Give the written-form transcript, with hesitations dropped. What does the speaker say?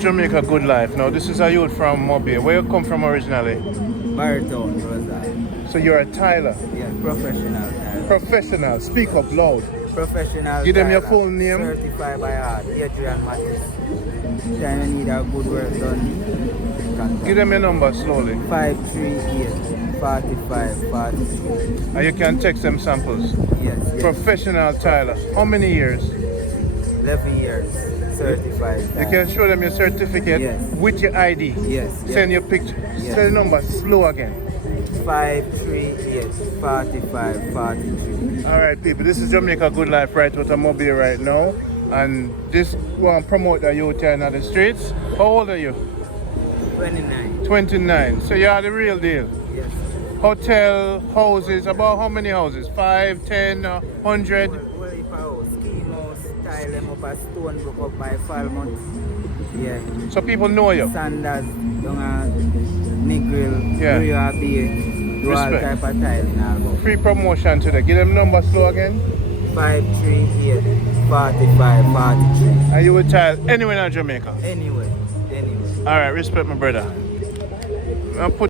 Jamaica Good Life. Now, this is a youth from Mobile. Where you come from originally? Baritone, Rosal. So you're a Tyler? Yeah, professional Tyler. Professional. Speak up loud. Professional Give them your Tyler. full name. Certified by heart. Adrian. Time you need a good work done. Contact. Give them your number slowly. 538 45 42. And you can text them samples. Yes. Professional Tyler. How many years? 11 years. Certified. You can show them your certificate with your ID. Yes. Send your picture. Yes. Say the number slow again. 538 45 43. Alright people, this is Jamaica Good Life right out of Mobile right now. And this one promote the youth here in the streets. How old are you? 29. 29. So you are the real deal. Yes. Hotel, houses, about how many houses? 5, 10, 100? Well, if I was ski mouse, tile them up a stone, broke up by Falmouth. Yeah. So people know you? Sanders, Negril, Yeah. Rio Bay, do all Respect. type of tile in Albo. Free promotion today. Give them number slow again. 538 45 43. And you will tile anywhere in Jamaica. Anyway. Alright, respect my brother. I'll put